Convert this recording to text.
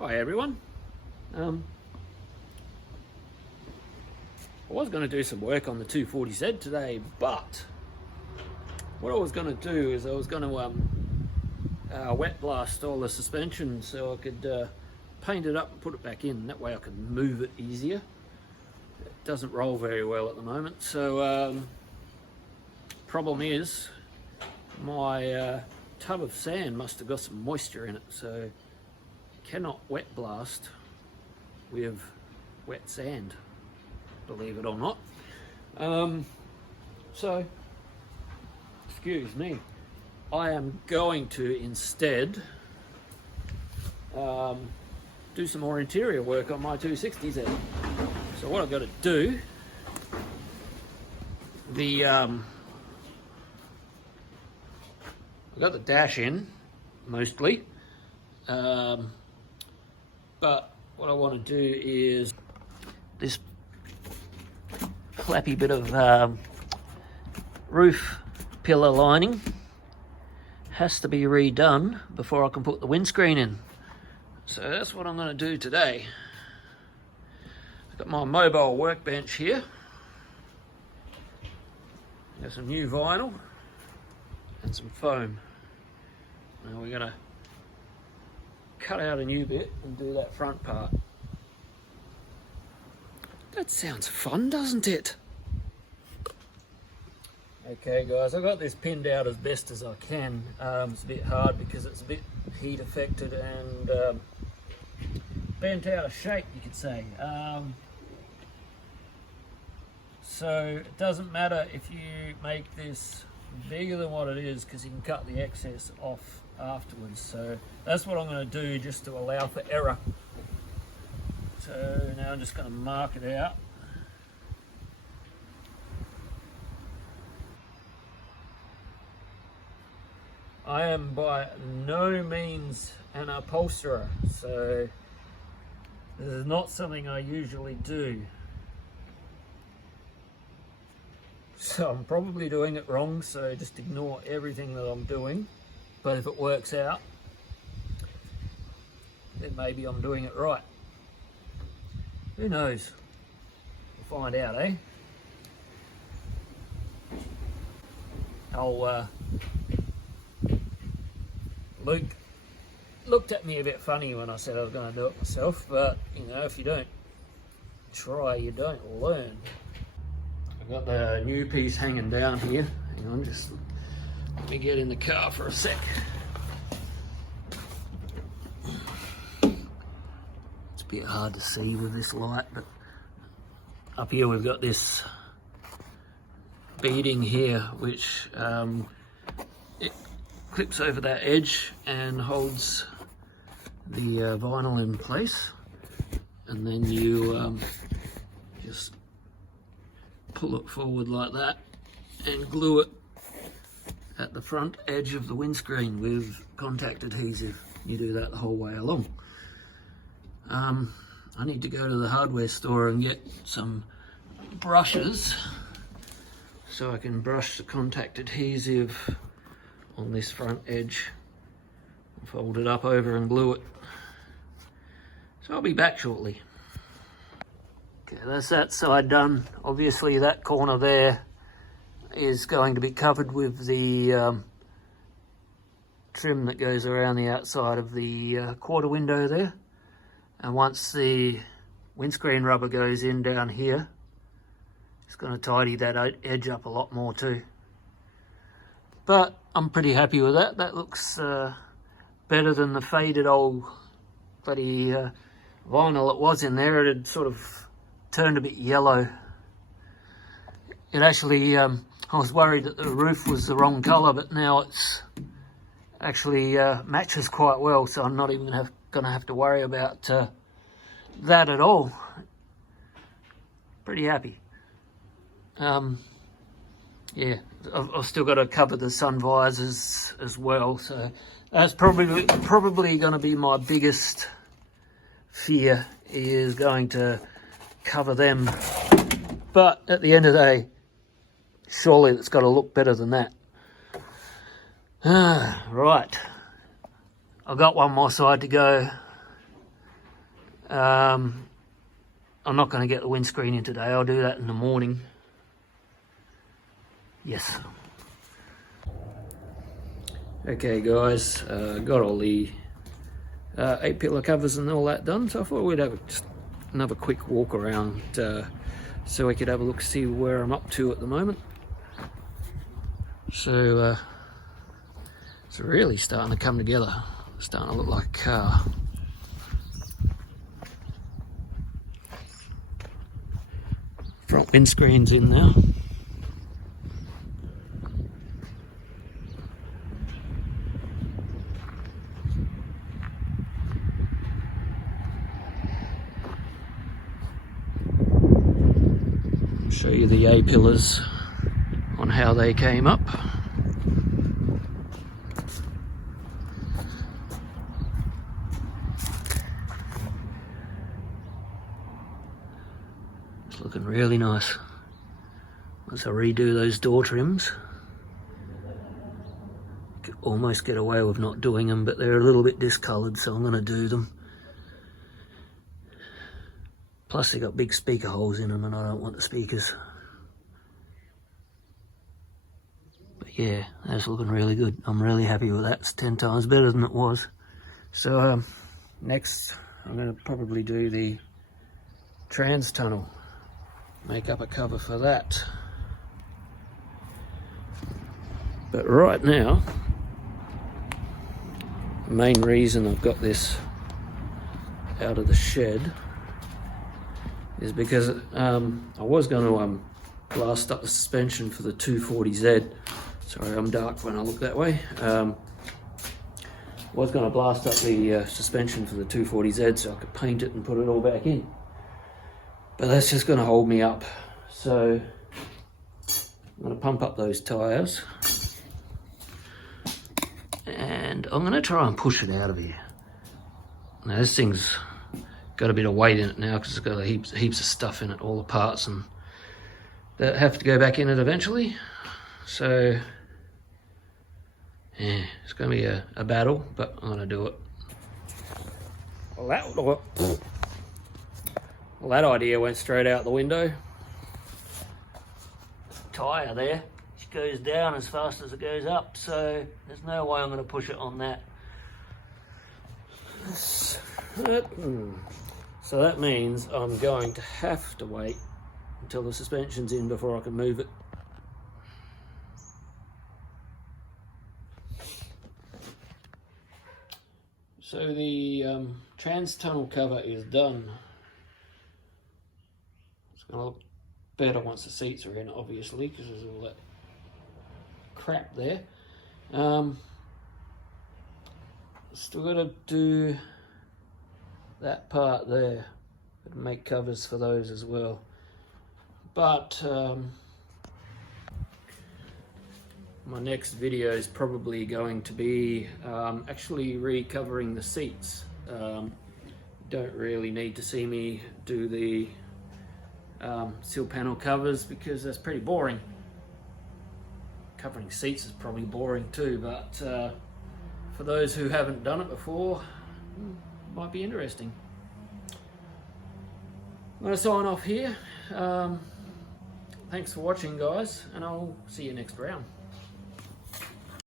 Hi everyone. I was going to do some work on the 240Z today, but what I was going to do is I was going to wet blast all the suspension so I could paint it up and put it back in. That way I could move it easier. It doesn't roll very well at the moment, so problem is my tub of sand must have got some moisture in it, so cannot wet blast with wet sand, believe it or not. So excuse me, I am going to instead do some more interior work on my 260Z. So what I've got to do, I've got the dash in mostly, but what I want to do is this flappy bit of roof pillar lining has to be redone before I can put the windscreen in. So that's what I'm going to do today. I've got my mobile workbench here. Got some new vinyl and some foam. Now we're going to cut out a new bit and do that front part. That sounds fun, doesn't it? Okay guys, I've got this pinned out as best as I can. It's a bit hard because it's a bit heat affected and bent out of shape, you could say. So it doesn't matter if you make this bigger than what it is, because you can cut the excess off afterwards. So that's what I'm going to do, just to allow for error. So now I'm just going to mark it out. I am by no means an upholsterer, so this is not something I usually do. So I'm probably doing it wrong, so just ignore everything that I'm doing. But if it works out, then maybe I'm doing it right. Who knows? We'll find out, eh? Luke looked at me a bit funny when I said I was going to do it myself, but you know, if you don't try, you don't learn. I've got the new piece hanging down here. Hang on, just let me get in the car for a sec. It's a bit hard to see with this light, but up here we've got this beading here, which it clips over that edge and holds the vinyl in place, and then you just pull it forward like that and glue it at the front edge of the windscreen with contact adhesive. You do that the whole way along. I need to go to the hardware store and get some brushes so I can brush the contact adhesive on this front edge, fold it up over and glue it. So I'll be back shortly. Okay, that's that side done. Obviously that corner there is going to be covered with the trim that goes around the outside of the quarter window there. And once the windscreen rubber goes in down here, it's going to tidy that edge up a lot more too. But I'm pretty happy with that. That looks better than the faded old bloody vinyl that was in there. It had sort of turned a bit yellow. It actually, I was worried that the roof was the wrong colour, but now it's actually matches quite well, so I'm not even going to have to worry about that at all. Pretty happy. Yeah, I've still got to cover the sun visors as well, so that's probably going to be my biggest fear, is going to cover them. But at the end of the day, surely it's got to look better than that. Right, I've got one more side to go. I'm not going to get the windscreen in today. I'll do that in the morning. Yes. Okay guys, got all the A-pillar covers and all that done, so I thought we'd have just another quick walk around so we could have a look, see where I'm up to at the moment. So it's really starting to come together. It's starting to look like a car. Front windscreen's in now. Show you the A-pillars on how they came up. It's looking really nice. Once I redo those door trims, could almost get away with not doing them, but they're a little bit discoloured, so I'm going to do them. Plus they got big speaker holes in them and I don't want the speakers. But yeah, that's looking really good. I'm really happy with that. It's 10 times better than it was. So next I'm going to probably do the trans tunnel. Make up a cover for that. But right now, the main reason I've got this out of the shed is because I was going to blast up the suspension for the 240Z. Sorry, I'm dark when I look that way. Was going to blast up the suspension for the 240Z so I could paint it and put it all back in. But that's just going to hold me up. So I'm going to pump up those tyres. And I'm going to try and push it out of here. Now this thing's got a bit of weight in it now because it's got heaps of stuff in it, all the parts, and that have to go back in it eventually. So yeah, it's going to be a battle, but I'm going to do it. Well, that idea went straight out the window. Tyre there, it goes down as fast as it goes up, so there's no way I'm going to push it on that. So that means I'm going to have to wait until the suspension's in before I can move it. So the trans tunnel cover is done. It's going to look better once the seats are in, obviously, because there's all that crap there. Still got to do that part there and make covers for those as well. But my next video is probably going to be actually recovering the seats. Don't really need to see me do the sill panel covers because that's pretty boring. Covering seats is probably boring too, but for those who haven't done it before, might be interesting. I'm going to sign off here. Thanks for watching, guys, and I'll see you next round.